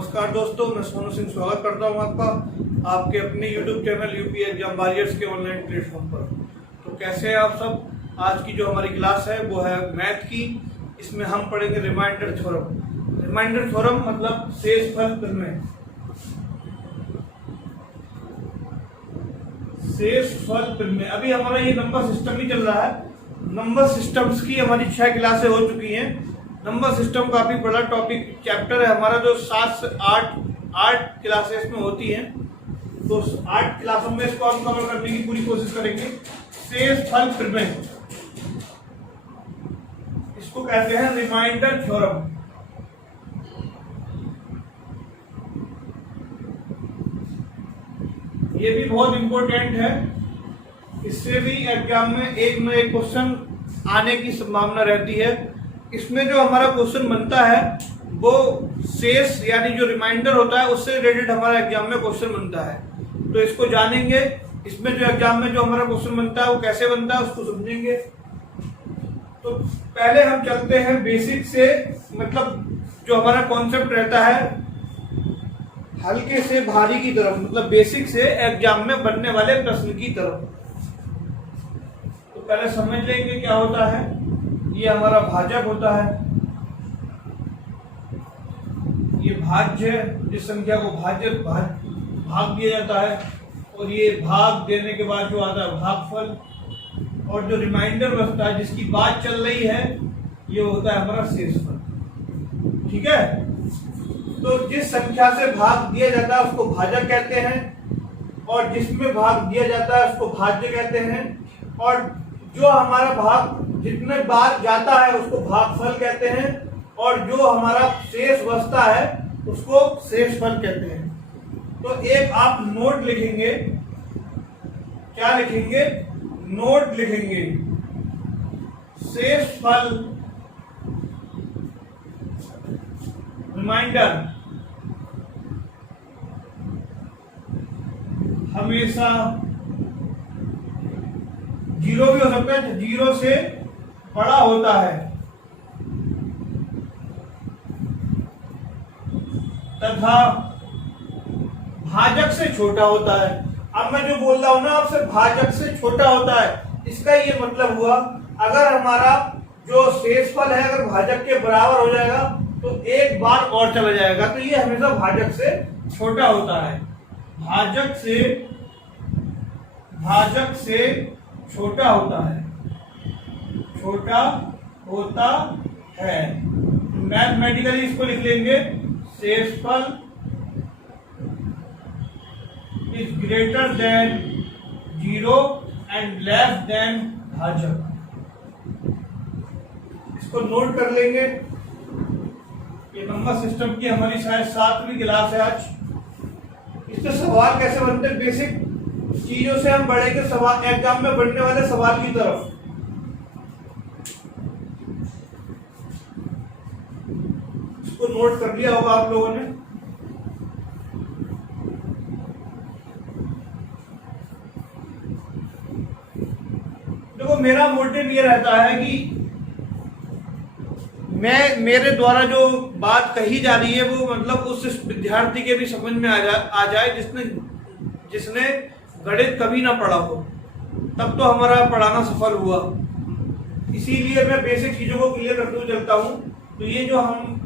नमस्कार दोस्तों, मैं सोनू सिंह स्वागत करता हूं आपका आपके अपने YouTube channel UP exam warriors के ऑनलाइन प्लेटफॉर्म पर। तो कैसे हैं आप सब। आज की जो हमारी क्लास है वो है मैथ की। इसमें हम पढ़ेंगे रिमाइंडर थ्योरम। रिमाइंडर थ्योरम मतलब शेषफल प्रमेय। शेषफल प्रमेय अभी हमारा ये नंबर सिस्टम ही चल रहा है। नंबर सिस्टम्स की हमारी 6 क्लासें हो चुकी हैं। नंबर सिस्टम काफी बड़ा टॉपिक चैप्टर है हमारा, जो 7 से 8 क्लासेस में होती हैं। तो 8 क्लासों में इसको हम कवर करने की पूरी कोशिश करेंगे। शेषफल प्रमेय, इसको कहते हैं रिमाइंडर थ्योरम। ये भी बहुत इंपॉर्टेंट है। इससे भी एग्जाम में एक न एक क्वेश्चन आने की संभावना रहती है। इसमें जो हमारा क्वेश्चन बनता है वो शेष यानी जो रिमाइंडर होता है उससे रिलेटेड हमारा एग्जाम में क्वेश्चन बनता है। तो इसको जानेंगे। इसमें जो एग्जाम में जो हमारा क्वेश्चन बनता है वो कैसे बनता है उसको समझेंगे। तो पहले हम चलते हैं बेसिक से, मतलब जो हमारा कॉन्सेप्ट रहता है हल्के से भारी की तरफ, मतलब बेसिक से एग्जाम में बनने वाले प्रश्न की तरफ। तो पहले समझ लेंगे क्या होता है। ये हमारा भाजक होता है। ये भाज्य, जिस संख्या को भाग दिया जाता है, और ये भाग देने के बाद जो आता है भागफल। और जो रिमाइंडर बचता है जिसकी बात चल रही है ये होता है हमारा शेषफल। ठीक है। तो जिस संख्या से भाग दिया जाता है उसको भाजक कहते हैं, और जिसमें भाग दिया जाता है उसको भाज्य कहते हैं। और जो हमारा भाग जितने बार जाता है उसको भागफल कहते हैं, और जो हमारा शेष बचता है उसको शेषफल कहते हैं। तो एक आप नोट लिखेंगे। क्या लिखेंगे? नोट लिखेंगे। शेषफल रिमाइंडर हमेशा 0 भी हो सकता है, 0 से बड़ा होता है तथा भाजक से छोटा होता है। अब मैं जो बोल रहा हूं ना आपसे, भाजक से छोटा होता है, इसका ये मतलब हुआ अगर हमारा जो शेषफल है अगर भाजक के बराबर हो जाएगा तो एक बार और चला जाएगा। तो ये हमेशा भाजक से छोटा होता है। भाजक से छोटा होता है, छोटा होता है। मैथमेटिकली इसको लिख लेंगे, शेषफल is greater than 0 and less than भाजक। इसको नोट कर लेंगे। ये नंबर सिस्टम की हमारी शायद 7वीं क्लास है आज। इससे सवाल कैसे बनते हैं, बेसिक चीजों से हम बढ़ेंगे सवाल एग्जाम में बनने वाले सवाल की तरफ। इसको नोट कर लिया होगा आप लोगों ने। देखो, मेरा मोटिव ये रहता है कि मेरे द्वारा जो बात कही जा रही है वो मतलब उस विद्यार्थी के भी समझ में आ जाए जिसने गणित कभी ना पढ़ा हो। तब तो हमारा पढ़ाना सफल हुआ। इसीलिए मैं बेसिक चीजों को क्लियर करते हुए चलता हूं। तो ये जो हम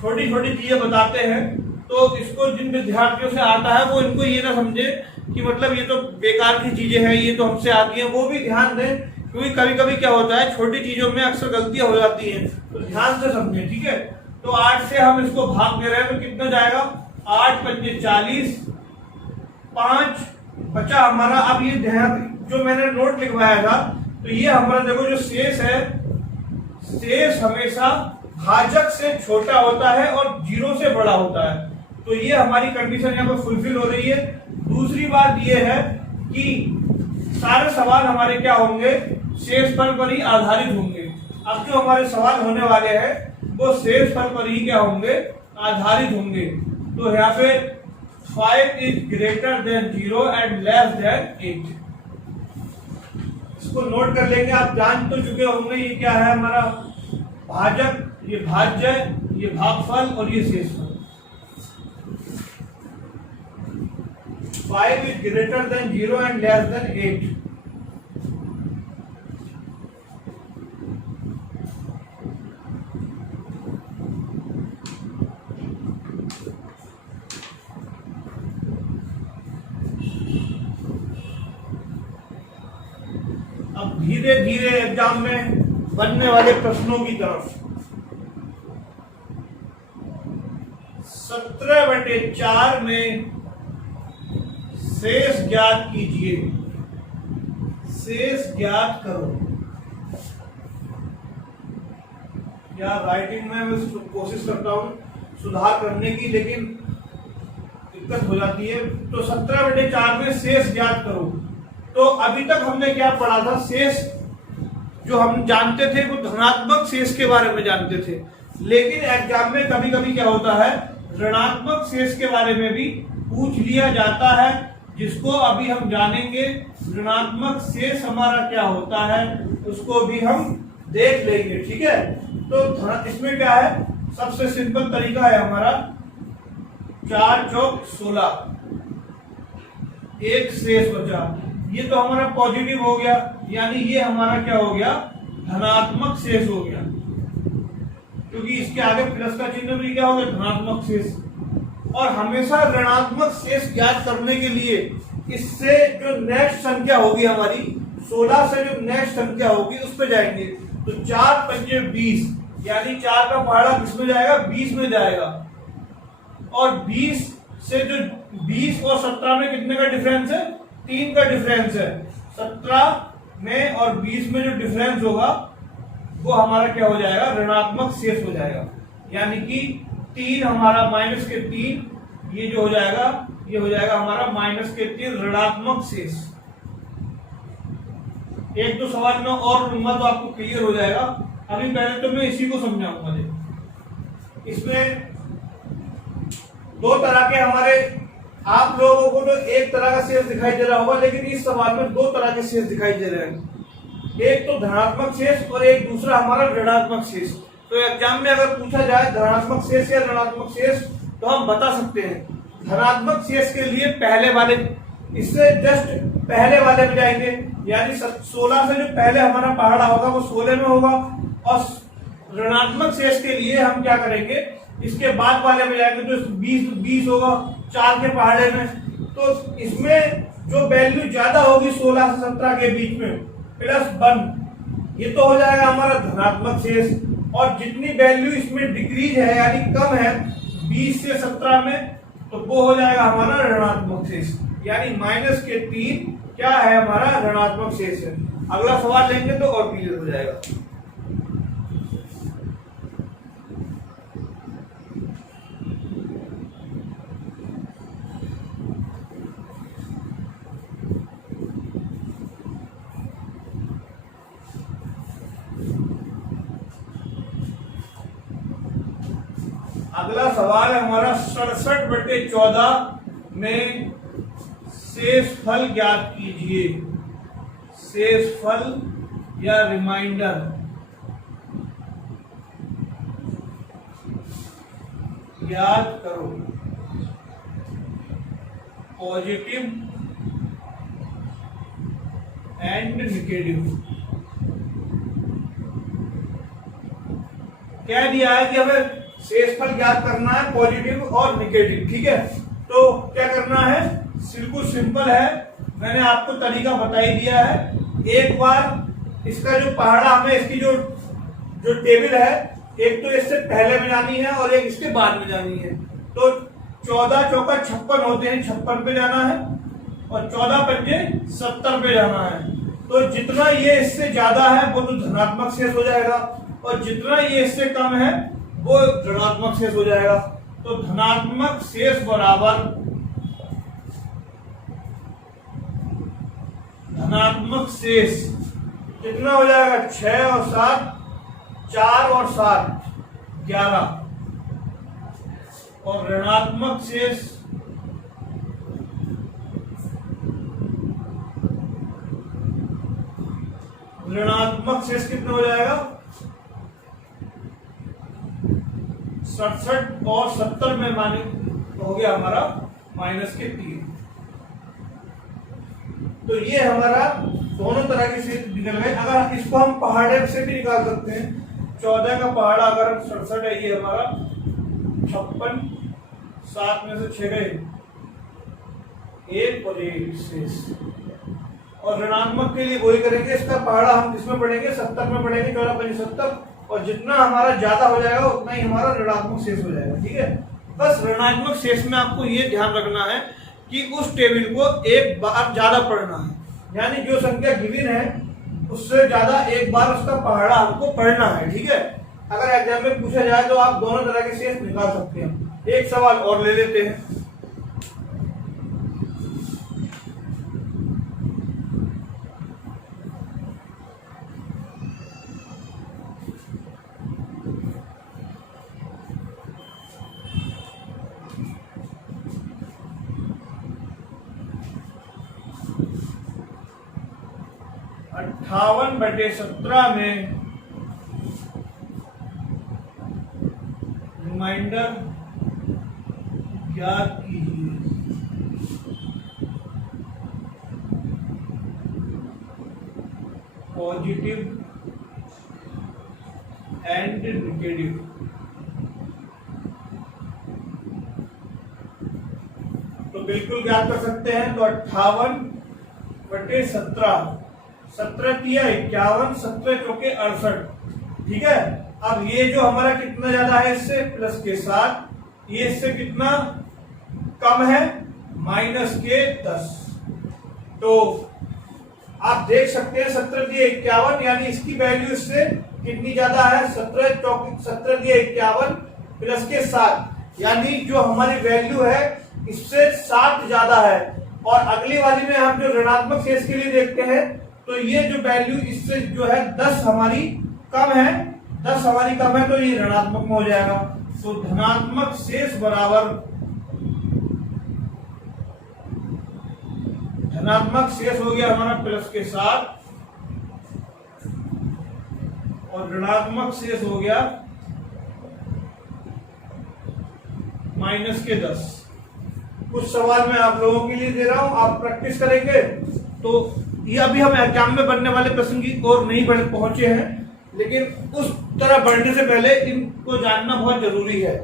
छोटी छोटी चीजें बताते हैं तो इसको जिन विद्यार्थियों से आता है वो इनको ये ना समझे कि मतलब ये तो बेकार की चीजें हैं, ये तो हमसे आती हैं। वो भी ध्यान दें, क्योंकि कभी कभी क्या होता है छोटी चीजों में अक्सर गलतियां हो जाती हैं। तो ध्यान से समझें। ठीक है। तो 8 से हम इसको भाग दे रहे हैं तो कितना जाएगा? 8 पंजे 40, 5 बचा हमारा। अब ये ध्यान, जो मैंने नोट लिखवाया था, तो ये हमारा देखो जो शेष है, शेष हमेशा भाजक से छोटा होता है और 0 से बड़ा होता है। तो ये हमारी कंडीशन यहाँ पर फुलफिल हो रही है। दूसरी बात ये है कि सारे सवाल हमारे क्या होंगे? शेषफल पर ही आधारित होंगे। अब जो हमारे सवाल होने वाले हैं वो शेषफल पर ही क्या होंगे? आधारित होंगे। तो यहाँ पे 5 is greater than 0 and less than 8। इसको नोट कर लेंगे। आप जान तो चुके होंगे ये क्या है हमारा भाजक, ये भाज्य, ये भागफल और ये शेषफल। 5 is greater than 0 and less than 8. अब धीरे धीरे एग्जाम में बनने वाले प्रश्नों की तरफ। 17/4 में शेष ज्ञात कीजिए, शेष ज्ञात करो। या राइटिंग में मैं कोशिश करता हूं सुधार करने की, लेकिन दिक्कत हो जाती है। तो 17/4 में शेष ज्ञात करो। तो अभी तक हमने क्या पढ़ा था? शेष जो हम जानते थे वो धनात्मक शेष के बारे में जानते थे, लेकिन एग्जाम में कभी कभी क्या होता है, ऋणात्मक शेष के बारे में भी पूछ लिया जाता है, जिसको अभी हम जानेंगे। ऋणात्मक शेष हमारा क्या होता है उसको भी हम देख लेंगे, ठीक है। तो इसमें क्या है, सबसे सिंपल तरीका है हमारा 4 चौक 16, एक शेष बचा। ये तो हमारा पॉजिटिव हो गया, यानी ये हमारा क्या हो गया, धनात्मक शेष हो गया, क्योंकि इसके आगे प्लस का चिन्ह भी क्या हो गया, धनात्मक शेष। और हमेशा ऋणात्मक शेष ज्ञात करने के लिए इससे जो नेक्स्ट संख्या होगी हमारी 16 से जो नेक्स्ट संख्या होगी उस पे जाएंगे। तो 4 पंजे 20, यानी 4 का पहाड़ा किसमें जाएगा, 20 में जाएगा। और 20 से जो 20 और 17 में कितने का डिफरेंस है, 3 का डिफरेंस है। 17 में और 20 में जो डिफरेंस होगा वो हमारा क्या हो जाएगा, ऋणात्मक शेष हो जाएगा। यानी कि 3 हमारा माइनस के 3, ये जो हो जाएगा ये हो जाएगा हमारा माइनस के 3 ऋणात्मक शेष। एक दो सवाल में और लूंगा तो आपको क्लियर हो जाएगा। अभी पहले तो मैं इसी को समझाऊंगा। इसमें दो तरह के हमारे, आप लोगों को तो एक तरह का शेष दिखाई दे रहा होगा, लेकिन इस सवाल में दो तरह के शेष दिखाई दे रहे हैं। एक तो धनात्मक शेष और एक दूसरा हमारा ऋणात्मक शेष। तो एग्जाम में अगर पूछा जाए धनात्मक शेष या ऋणात्मक शेष तो हम बता सकते हैं। धनात्मक शेष के लिए पहले वाले, इससे जस्ट पहले वाले में जाएंगे, यानी 16 से जो पहले हमारा पहाड़ा होगा वो 16 में होगा। और ऋणात्मक शेष के लिए हम क्या करेंगे, इसके बाद वाले में जाएंगे तो 20 होगा 4 के पहाड़े में। तो इसमें जो वैल्यू ज्यादा होगी 16 से 17 के बीच में +1, ये तो हो जाएगा हमारा धनात्मक शेष। और जितनी वैल्यू इसमें डिक्रीज है यानी कम है 20 से 17 में, तो वो हो जाएगा हमारा ऋणात्मक शेष, यानी माइनस के 3 क्या है हमारा ऋणात्मक शेष है। अगला सवाल लेंगे तो और क्लियर हो जाएगा। अगला सवाल है हमारा 67/14 में शेषफल ज्ञात कीजिए। शेषफल या रिमाइंडर ज्ञात करो। Positive and negative. क्या दिया है कि हमें शेषफल ज्ञात करना है, पॉजिटिव और निगेटिव, ठीक है। तो क्या करना है, बिल्कुल सिंपल है, मैंने आपको तरीका बता ही दिया है। एक बार इसका जो पहाड़ा हमें इसकी जो टेबल है, एक तो इससे पहले में जानी है और एक इसके बाद में जानी है। तो 14 चौका 56 होते हैं, 56 पे जाना है और 14 पंजे 70 पे जाना है। तो जितना ये इससे ज्यादा है वो तो धनात्मक शेष हो जाएगा, और जितना ये इससे कम है वो ऋणात्मक शेष हो जाएगा। तो धनात्मक शेष बराबर धनात्मक शेष कितना हो जाएगा, 6 और 7, 4 और 7 11। और ऋणात्मक शेष कितना हो जाएगा, 67 और 70 में माने हो गया हमारा माइनस के 3। तो ये हमारा दोनों तरह के शेष निकल गए। अगर इसको हम पहाड़े से भी निकाल सकते हैं, 14 का पहाड़ा अगर 67 है, ये हमारा 56, 7 में से 6 गए, 1 और 1 शेष। और ऋणात्मक के लिए वही करेंगे, इसका पहाड़ा हम किसमें पढ़ेंगे, 70 में पढ़ेंगे, 14 5 70, और जितना हमारा ज्यादा हो जाएगा उतना ही हमारा ऋणात्मक शेष हो जाएगा। ठीक है, बस ऋणात्मक शेष में आपको ये ध्यान रखना है कि उस टेबल को एक बार ज्यादा पढ़ना है, यानी जो संख्या गिवन है उससे ज्यादा एक बार उसका पहाड़ा हमको पढ़ना है। ठीक है, अगर एग्जाम में पूछा जाए तो आप दोनों तरह के शेष निकाल सकते हैं। एक सवाल और ले लेते हैं। अट्ठावन बटे 17 में रिमाइंडर ज्ञात कीजिए। Positive and negative. तो बिल्कुल ज्ञात कर सकते हैं। तो 58 बटे 17, 17 तिया 51, 17 चौके 68। ठीक है, अब ये जो हमारा कितना ज्यादा है इससे, प्लस के 7, ये इससे कितना कम है, माइनस के 10। तो आप देख सकते हैं 17 दिए 51, यानी इसकी वैल्यू इससे कितनी ज्यादा है, 17 दिए 51 प्लस के 7, यानी जो हमारी वैल्यू है इससे 7 ज्यादा है। और अगली वाली में हम जो ऋणात्मक शेष के लिए देखते हैं, तो ये जो वैल्यू इससे जो है 10 हमारी कम है, 10 हमारी कम है, तो ये ऋणात्मक में हो जाएगा। तो धनात्मक शेष बराबर, धनात्मक शेष हो गया हमारा प्लस के 7 और ऋणात्मक शेष हो गया माइनस के 10। कुछ सवाल मैं आप लोगों के लिए दे रहा हूं, आप प्रैक्टिस करेंगे। तो ये अभी हम एग्जाम में बनने वाले प्रश्न की ओर नहीं पहुंचे हैं, लेकिन उस तरह बढ़ने से पहले इनको जानना बहुत जरूरी है।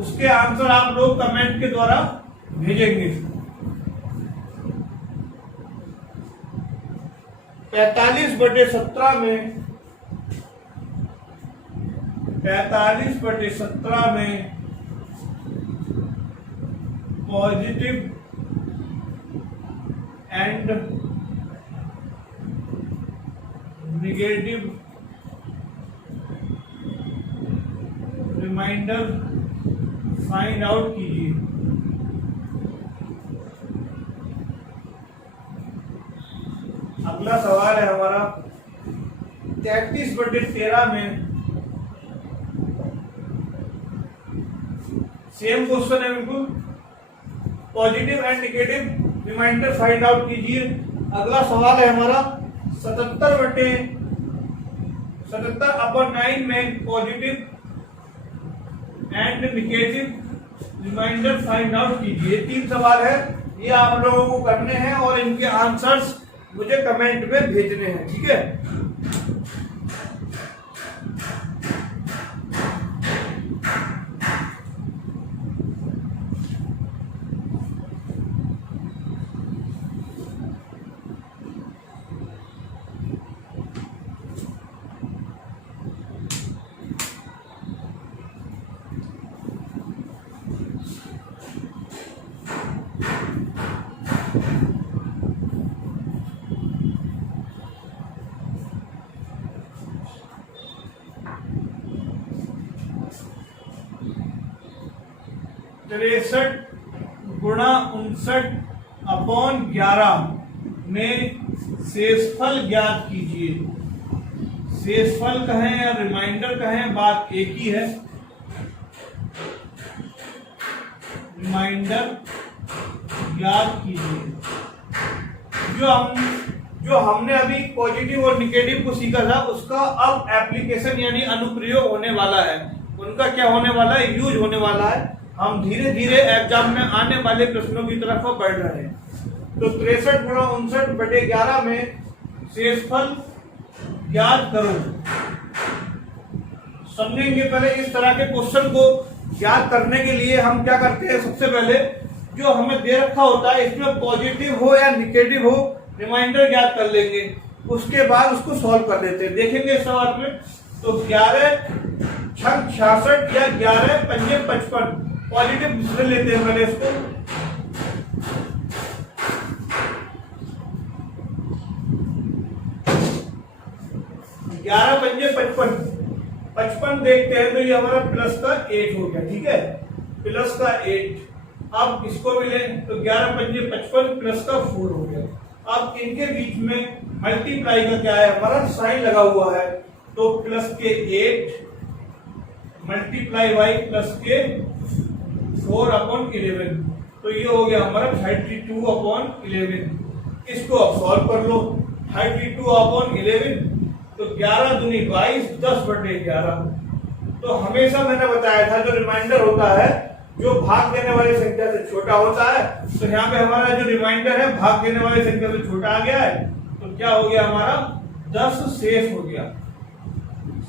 उसके आंसर आप लोग कमेंट के द्वारा भेजेंगे। 45 बटे 17 में, 45 बटे 17 में positive and negative reminder find out कीजिए। अगला सवाल है हमारा 33 बटे 13 में, सेम क्वेश्चन है बिल्कुल, positive and negative reminder find out कीजिए। अगला सवाल है हमारा 77 बटे 77/9 में positive and negative reminder find out कीजिए। 3 सवाल है, ये आप लोगों को करने हैं और इनके आंसर्स मुझे कमेंट में भेजने हैं। ठीक है, तिरसठ गुणा 59/11 में शेषफल ज्ञात कीजिए। शेषफल कहें या रिमाइंडर कहें, बात एक ही है। रिमाइंडर ज्ञात कीजिए। जो हमने अभी पॉजिटिव और निगेटिव को सीखा था उसका अब एप्लीकेशन यानी अनुप्रयोग होने वाला है, उनका क्या होने वाला है, यूज होने वाला है। हम धीरे धीरे एग्जाम में आने वाले प्रश्नों की तरफ बढ़ रहे हैं। तो 63 गुणा 59/11 में शेषफल ज्ञात करो। समझेंगे पहले इस तरह के क्वेश्चन को याद करने के लिए हम क्या करते हैं, सबसे पहले जो हमें दे रखा होता है इसमें पॉजिटिव हो या निगेटिव हो रिमाइंडर ज्ञात कर लेंगे, उसके बाद उसको सॉल्व कर देते हैं। देखेंगे इस सवाल में तो 11 छक 66 या 11 पंजे 55 पॉजिटिव दूसरे लेते हैं पहले इसको। 11 पंजे 55 देखते हैं तो ये हमारा प्लस का 8 हो गया, ठीक है, प्लस का 8। अब इसको भी लें तो 11 पंजे 55 प्लस का 4 हो गया। अब इनके बीच में मल्टीप्लाई का क्या है, हमारा साइन लगा हुआ है, तो प्लस के 8 मल्टीप्लाई बाई प्लस के 4/11, तो ये हो गया हमारा 32/11। इसको अब सॉल्व कर लो, 32/11 तो 11 दूनी 22, 10/11। तो हमेशा मैंने बताया था जो रिमाइंडर होता है जो भाग देने वाली संख्या से छोटा होता है, तो यहाँ पे हमारा जो रिमाइंडर है भाग देने वाली संख्या से छोटा आ गया है, तो क्या हो गया हमारा 10 शेष हो गया।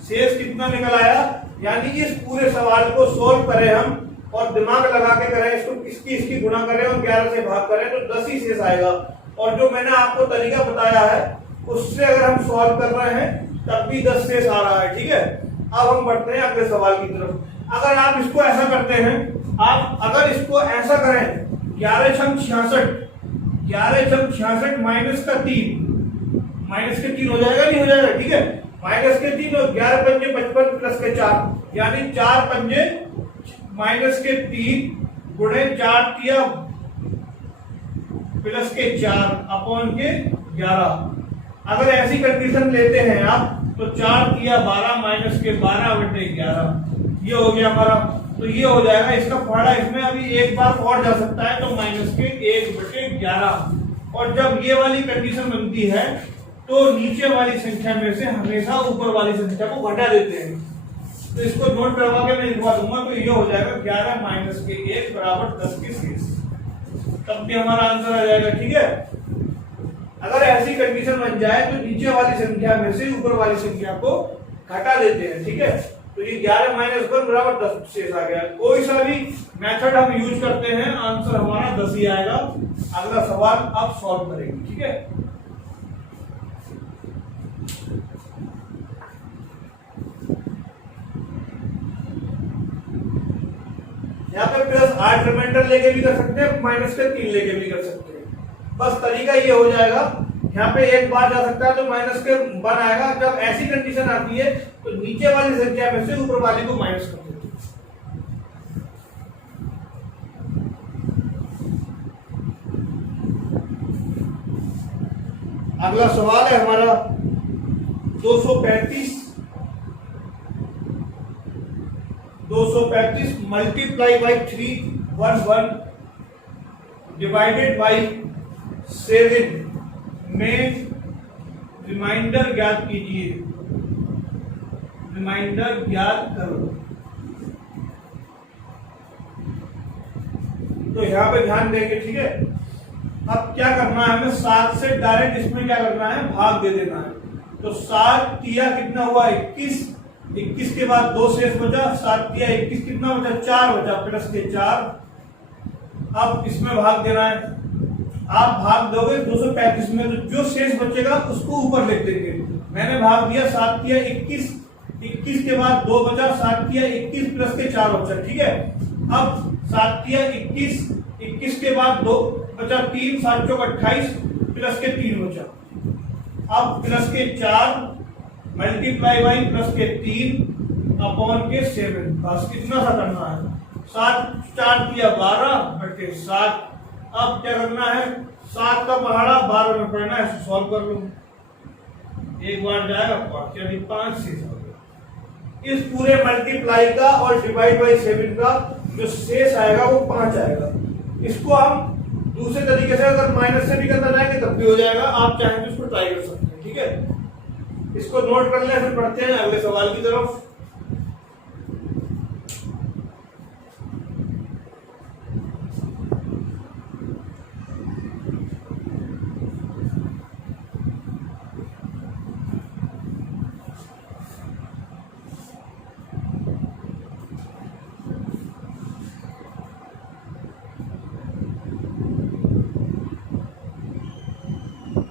शेष कितना निकल आया, यानी इस पूरे सवाल को सोल्व करें हम और दिमाग लगा के करें, इसको इसकी गुणा करें और 11 से भाग करें तो 10 ही शेष आएगा। और जो मैंने आपको तरीका बताया है उससे अगर हम सॉल्व कर रहे हैं तब भी 10 शेष आ रहा है, ठीक है। अब हम बढ़ते हैं अगले सवाल की तरफ। अगर आप इसको ऐसा करते हैं, आप अगर इसको ऐसा करें 11 छंग 66, 11 छंग 66 माइनस का 3, माइनस के 3 हो जाएगा, नहीं हो जाएगा, ठीक है, माइनस के 3 और 11 पंजे 55 प्लस के 4, यानी 4 पंजे माइनस के 3 गुणे 4 तिया प्लस के 4/11। अगर ऐसी कंडीशन लेते हैं आप तो 4 तिया 12 माइनस के 12/11, ये हो गया हमारा। तो ये हो जाएगा, इसका पहाड़ा इसमें अभी एक बार और जा सकता है तो माइनस के 1/11। और जब ये वाली कंडीशन बनती है तो नीचे वाली संख्या में से हमेशा ऊपर वाली संख्या को घटा देते हैं। तो इसको नोट करवा के मैं लिखवा दूंगा, तो ये हो जाएगा 11 माइनस के 1 बराबर 10 के शेष। तब भी हमारा आंसर आ जाएगा, ठीक है। अगर ऐसी कंडीशन बन जाए तो नीचे वाली संख्या में से ऊपर वाली संख्या को घटा देते हैं, ठीक है। तो ये 11 माइनस 1 बराबर 10 शेष आ गया। कोई सा भी मेथड हम यूज करते हैं आंसर हमारा 10 ही आएगा। अगला सवाल आप सॉल्व करेंगे, ठीक है। यहाँ पे प्लस 8 रिमाइंडर लेके भी कर सकते हैं, माइनस के 3 लेके भी कर सकते हैं। बस तरीका ये हो जाएगा, यहाँ पे एक बार जा सकता है तो माइनस के 1 आएगा। जब ऐसी कंडीशन आती है तो नीचे वाली संख्या में से ऊपर वाली को माइनस कर देते हैं। अगला सवाल है हमारा 235 मल्टीप्लाई बाई 311 डिवाइडेड बाई 7 में रिमाइंडर ज्ञात कीजिए। रिमाइंडर ज्ञात करो। तो यहां पे ध्यान देंगे, ठीक है। अब क्या करना है हमें, 7 से डायरेक्ट इसमें क्या करना है, भाग दे देना है। तो 7 तिया कितना हुआ 21, 21 के बाद 2 शेष बचा, 7 तिया 21 कितना बचा 4 बचा, प्लस के 4। अब इसमें भाग देना है, आप भाग दोगे 235 में, तो जो शेष बचेगा उसको ऊपर लिख देंगे। मैंने भाग दिया 7 तिया 21, 21 के बाद 2 बचा, 7 तिया 21 प्लस के 4 बचा, ठीक है। अब 7 तिया 21, 21 के बाद 2 बचा 3, 7 चौक 28 प्लस के 3 बचा। अब प्लस के 4 मल्टीप्लाई बाई प्लस के 3/7। बस कितना सा करना है, 7 4 तिया 12/7। अब क्या करना है, 7 का पहाड़ा 12 में पढ़ना है, सॉल्व कर लो। एक बार जाएगा 5 यानी 5 शेष हो गया। इस पूरे मल्टीप्लाई का और डिवाइड बाई 7 का जो शेष आएगा वो 5 आएगा। इसको हम दूसरे तरीके से अगर माइनस से भी करना चाहेंगे तब भी हो जाएगा, आप चाहें तो इसको ट्राई कर सकते हैं। ठीक है, इसको नोट कर लें, फिर पढ़ते हैं अगले सवाल की तरफ।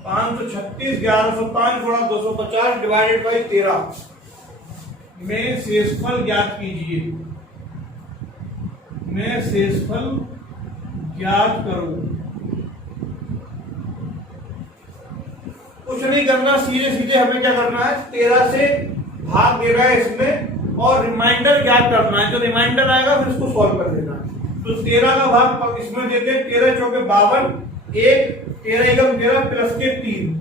पाँच सौ छत्तीस 1105 गुणा 250 डिवाइडेड बाई 13 में शेषफल ज्ञात कीजिए। मैं शेषफल ज्ञात करूं। कुछ नहीं करना, सीधे सीधे हमें क्या करना है, 13 से भाग देना है इसमें और रिमाइंडर ज्ञात करना है। जो रिमाइंडर आएगा फिर उसको सॉल्व कर देना है। तो 13 का भाग इसमें देते हैं, 13 चौके 52, 1 13 एकम 13 प्लस के 3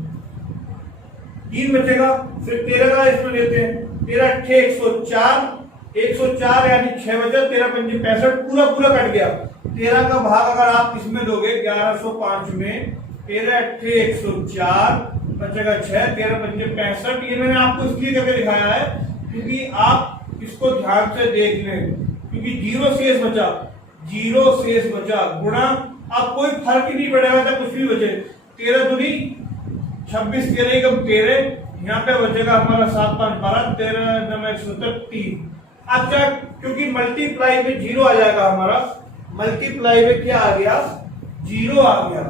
बचेगा। फिर 13 का इसमें देते हैं, 13 अट्ठे 104 यानी 6 बचा, 13 पंजे 65, पूरा कट गया। 13 का भाग अगर आप इसमें दोगे 1105 में, 13 अट्ठे 104 बचेगा 6, 13 पंजे 65। ये मैंने आपको इसलिए करके दिखाया है क्योंकि आप इसको ध्यान से देख लें, क्योंकि जीरो शेष बचा गुणा, अब कोई फर्क ही नहीं पड़ेगा था कुछ भी बचे। 13 दूनी 26, 13 एकम 13, यहाँ पे बचेगा हमारा 7 5 12, 13 9 173। अच्छा, क्योंकि मल्टीप्लाई में जीरो आ जाएगा हमारा, मल्टीप्लाई में क्या आ गया, जीरो आ गया।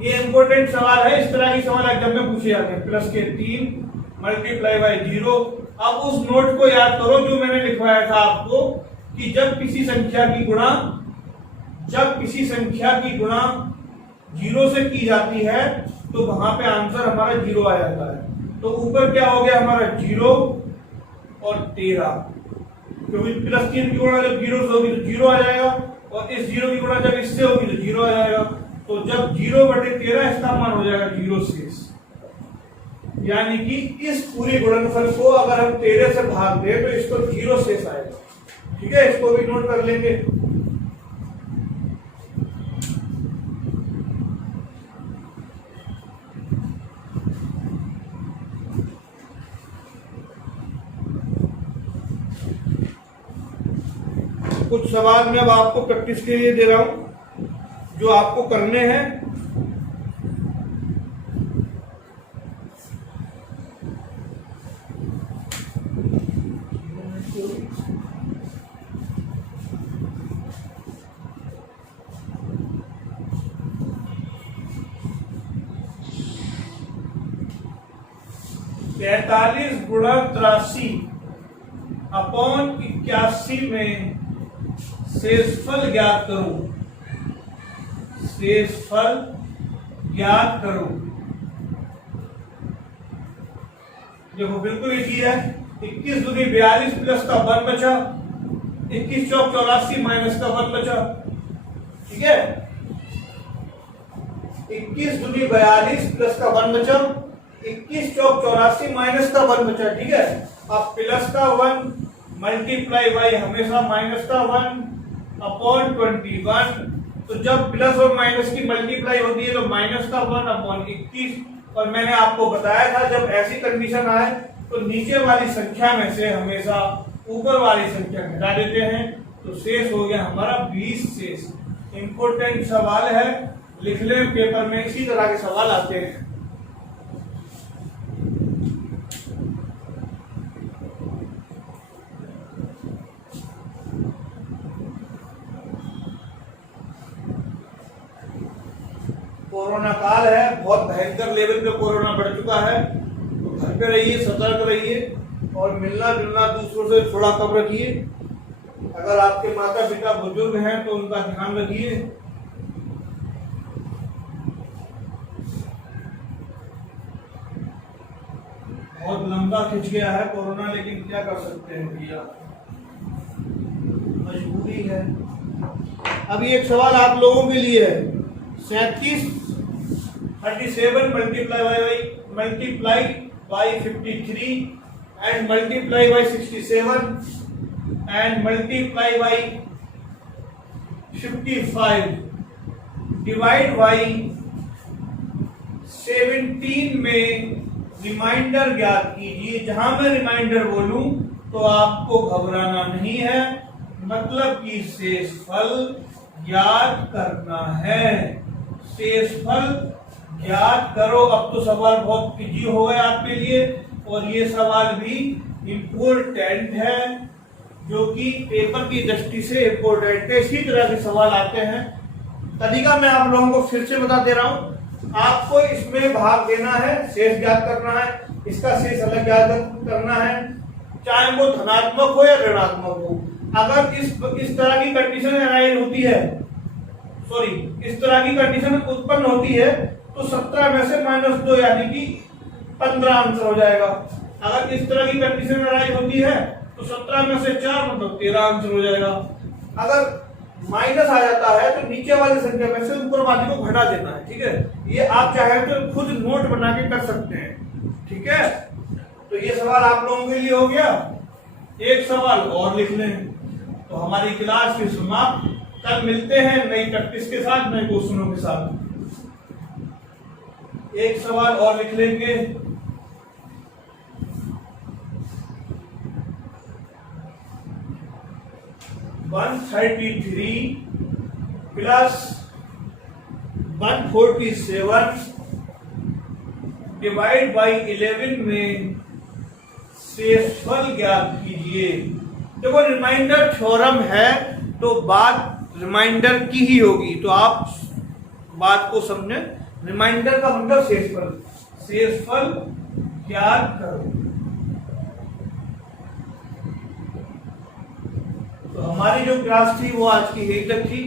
ये इंपॉर्टेंट सवाल है, इस तरह की सवाल एग्जाम में पूछे जाते हैं। प्लस के 3 मल्टीप्लाई बाय 0। अब उस नोट को याद करो जो मैंने लिखवाया था आपको कि जब किसी संख्या की गुणा 0 से की जाती है तो वहां पे आंसर हमारा 0 आ जाता है। तो ऊपर क्या हो गया हमारा 0 और 13, क्योंकि प्लस 3 की गुणा जब 0 से होगी तो 0 आ जाएगा, और इस 0 की गुणा जब इससे होगी तो 0 आ जाएगा। तो जब 0/13 इसका मान हो जाएगा 0 शेष, यानी कि इस पूरी गुणनफल को अगर हम 13 से भाग दें तो इसको 0 शेष आएगा। ठीक है, इसको भी नोट कर लेंगे। कुछ सवाल मैं अब आपको प्रैक्टिस के लिए दे रहा हूं जो आपको करने हैं। तैतालीस गुणा 83 अपॉन 81 में शेषफल ज्ञात करो। देखो बिल्कुल इजी है। 21 दूनी 42 प्लस का 1 बचा, 21 चौक 84 माइनस का 1 बचा। ठीक है, 21 दूनी 42 प्लस का 1 बचा, 21 चौक 84 माइनस का 1 बचा। ठीक है, अब प्लस का 1 मल्टीप्लाई बाई हमेशा माइनस का 1 अपॉन 21। तो जब प्लस और माइनस की मल्टीप्लाई होती है तो माइनस का 1 अपॉन 21। और मैंने आपको बताया था जब ऐसी कंडीशन आए तो नीचे वाली संख्या में से हमेशा ऊपर वाली संख्या घटा देते हैं, तो शेष हो गया हमारा 20 शेष। इंपॉर्टेंट सवाल है, लिख लें पेपर में, इसी तरह के सवाल आते हैं। कोरोना काल है, बहुत भयंकर लेवल पे कोरोना बढ़ चुका है, तो घर पे रहिए, सतर्क रहिए और मिलना जुलना दूसरों से थोड़ा कम रखिए। अगर आपके माता पिता बुजुर्ग हैं तो उनका ध्यान रखिए। बहुत लंबा खिंच गया है कोरोना, लेकिन क्या कर सकते हैं भैया, मजबूरी है। अभी एक सवाल आप लोगों के लिए है। 37 multiply by 53 and multiply by 67 and multiply by 55 divide by 17 में रिमाइंडर ज्ञात कीजिए। जहां मैं रिमाइंडर बोलूं तो आपको घबराना नहीं है, मतलब कि शेषफल ज्ञात करना है। शेषफल ज्ञात करो। अब तो सवाल बहुत इजी हो गए आपके लिए, और ये सवाल भी इम्पोर्टेंट है, जो कि पेपर की दृष्टि से इम्पोर्टेंट है। इसी तरह के सवाल आते हैं। तरीका मैं आप लोगों को फिर से बता दे रहा हूं। आपको इसमें भाग देना है, शेष ज्ञात करना है, इसका शेष अलग ज्ञात करना है, चाहे वो धनात्मक हो या ऋणात्मक हो। अगर इस तरह की कंडीशन अराइज होती है, इस तरह की कंडीशन उत्पन्न होती है, तो 17 में से -2 यानी कि 15 आंसर हो जाएगा। अगर इस तरह की कंडीशन अराइज होती है तो 17 में से 4 मतलब 13 आंसर हो जाएगा। अगर माइनस आ जाता है तो नीचे वाली संख्या में से ऊपर वाली को घटा देना है। ठीक है, ये आप चाहे तो खुद नोट बना के कर सकते हैं। ठीक है, तो ये सवाल आप लोगों के लिए हो गया। एक सवाल और लिख लें तो हमारी क्लास की समाप्त। कल मिलते हैं नई प्रैक्टिस के साथ, नए क्वेश्चनों के साथ। एक सवाल और लिख लेंगे। (133 + 147 डिवाइड बाई 11 में शेषफल ज्ञात कीजिए। देखो, रिमाइंडर थ्योरम है तो बात रिमाइंडर की ही होगी, तो आप बात को समझें। रिमाइंडर का मतलब शेषफल ज्ञात करो। तो हमारी जो क्लास थी वो आज की यही तक थी।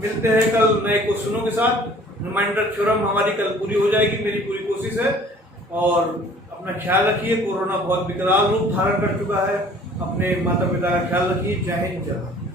मिलते हैं कल नए क्वेश्चनों के साथ। रिमाइंडर थ्योरम हमारी कल पूरी हो जाएगी, मेरी पूरी कोशिश है। और अपना ख्याल रखिए, कोरोना बहुत विकराल रूप धारण कर चुका है। अपने माता पिता का ख्याल रखिए। जय हिंद, जय भारत।